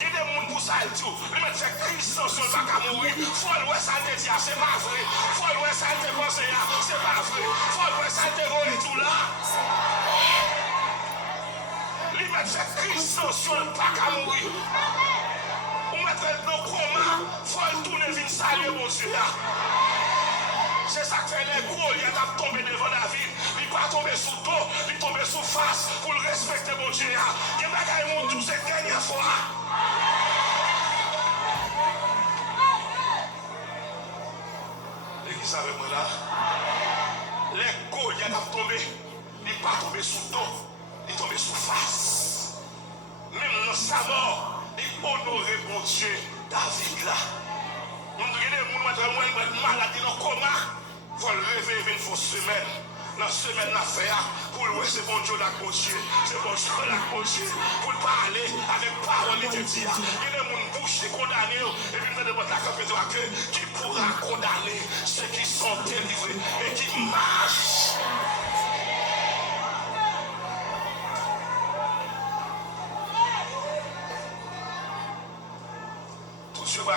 Il y a des gens pour ça et tout. Ils mettent ces Christ sur le bac à mourir. Faut le voir ça te dire, c'est pas vrai. Faut le voir ça te penser, c'est pas vrai. Faut le voir ça te voir tout là. Ils mettent ces Christ sur le bac à mourir. On met dans le coma. Faut le tourner vers saluer mon Dieu. C'est ça que fait les gros, il y a tombé devant la ville, il ne pas tomber sous dos, il tombe sous face pour le respecter mon Dieu. Il y a des gens qui cette dernière fois. L'église avec moi là, les gros, il y a tombé, il ne pas tomber sous dos, il tombe sous face. Même dans sa mort, il honorait mon Dieu, David là. Nous avons des maladies dans le coma. Il faut le réveiller une fausse semaine. Dans la semaine d'affaires, pour le c'est bon Dieu la Dieu. C'est bon Dieu la Dieu. Pour parler avec parole de Dieu. Il y a des gens bouche condamnés. Et puis nous avons la qui pourra condamner ceux qui sont délivrés et qui marchent